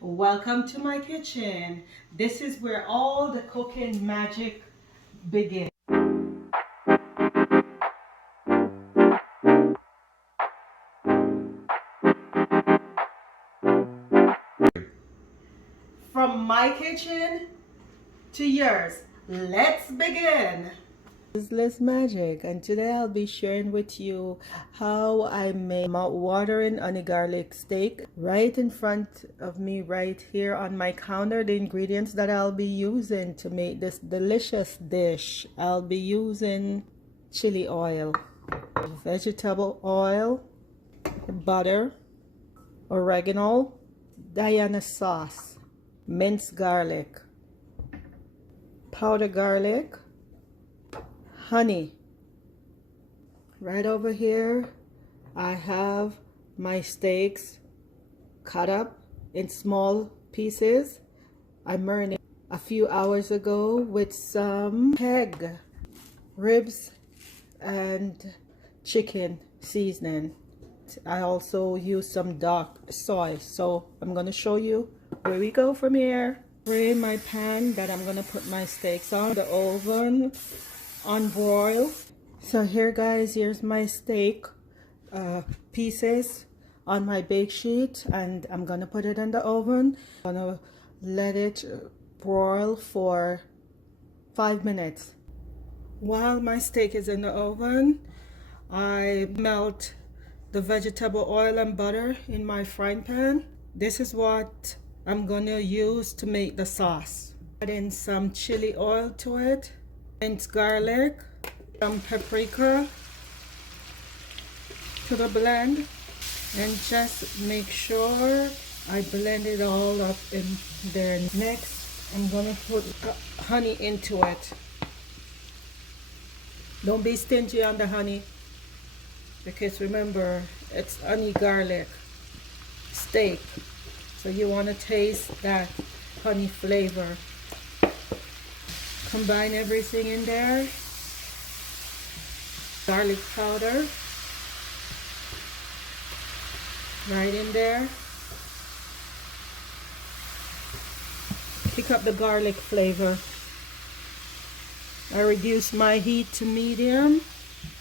Welcome to my kitchen. This is where all the cooking magic begins. From my kitchen to yours, let's begin. This is Liz Magic, and today I'll be sharing with you how I made mouth-watering honey garlic steak right in front of me right here on my counter. The ingredients that I'll be using to make this delicious dish: I'll be using chili oil, vegetable oil, butter, oregano, Diana sauce, minced garlic, powdered garlic, honey. Right over here I have my steaks cut up in small pieces. I marinated a few hours ago with some peg ribs and chicken seasoning. I also use some dark soy, so I'm gonna show you where we go from here. In my pan that I'm gonna put my steaks on the oven on broil. So here guys, here's my steak pieces on my bake sheet, and I'm gonna put it in the oven. I'm gonna let it broil for 5 minutes. While my steak is in the oven, I melt the vegetable oil and butter in my frying pan. This is what I'm gonna use to make the sauce. Add in some chili oil to it, minced garlic, some paprika to the blend, and just make sure I blend it all up in there. Next, I'm gonna put honey into it. Don't be stingy on the honey, because remember, it's honey garlic steak, so you want to taste that honey flavor. Combine everything in there. Garlic powder right in there. Pick up the garlic flavor. I reduce my heat to medium.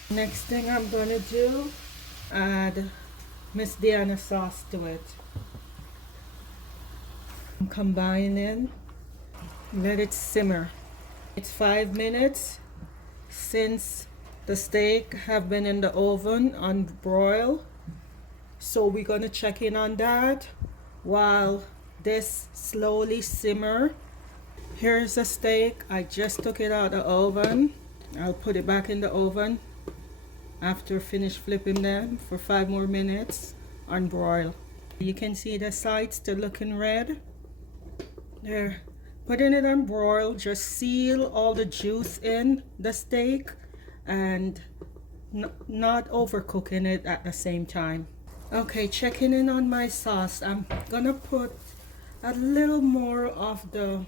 Next thing I'm gonna do, add Miss Diana sauce to it. Combine it, let it simmer. It's 5 minutes since the steak have been in the oven on broil, so we're gonna check in on that while this slowly simmer. Here's the steak. I just took it out of the oven. I'll put it back in the oven after finish flipping them for 5 more minutes on broil. You can see the sides still looking red. There, putting it on broil, just seal all the juice in the steak and not overcooking it at the same time. Okay, checking in on my sauce. I'm gonna put a little more of the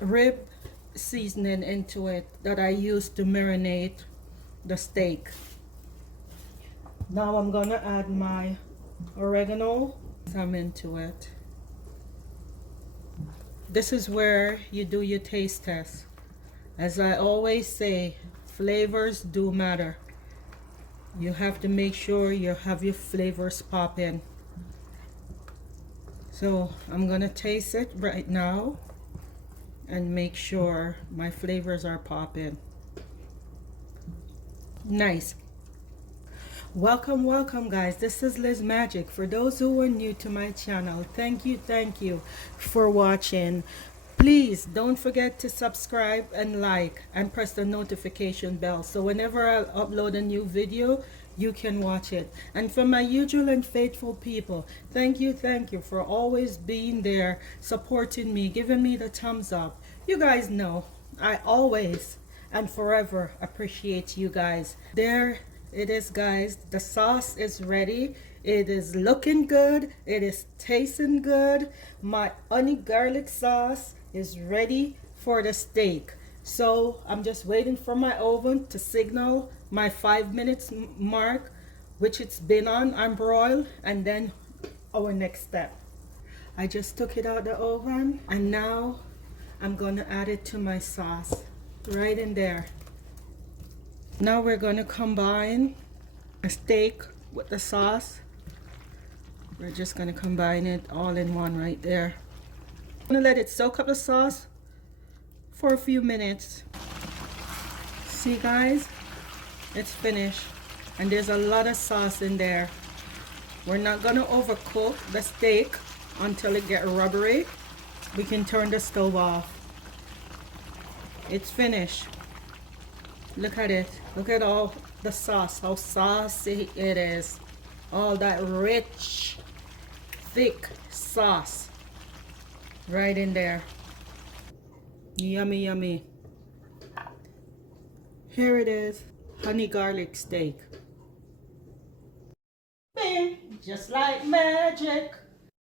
rib seasoning into it that I used to marinate the steak. Now I'm gonna add my oregano, some into it. This is where you do your taste test. As I always say, flavors do matter. You have to make sure you have your flavors pop in. So I'm gonna taste it right now and make sure my flavors are popping. Nice. Welcome guys, this is Liz Magic. For those who are new to my channel, thank you for watching. Please don't forget to subscribe and like and press the notification bell, so whenever I upload a new video you can watch it. And for my usual and faithful people, thank you for always being there, supporting me, giving me the thumbs up. You guys know I always and forever appreciate you guys. There it is guys, the sauce is ready. It is looking good, it is tasting good. My honey garlic sauce is ready for the steak. So I'm just waiting for my oven to signal my 5 minutes mark, which it's been on broil, and then our next step. I just took it out the oven, and now I'm gonna add it to my sauce right in there. Now we're gonna combine a steak with the sauce. We're just gonna combine it all in one right there. I'm gonna let it soak up the sauce for a few minutes. See guys, it's finished, and there's a lot of sauce in there. We're not gonna overcook the steak until it gets rubbery. We can turn the stove off. It's finished. Look at it. Look at all the sauce, how saucy it is. All that rich, thick sauce right in there. Yummy, yummy. Here it is, honey garlic steak. Bing, just like magic.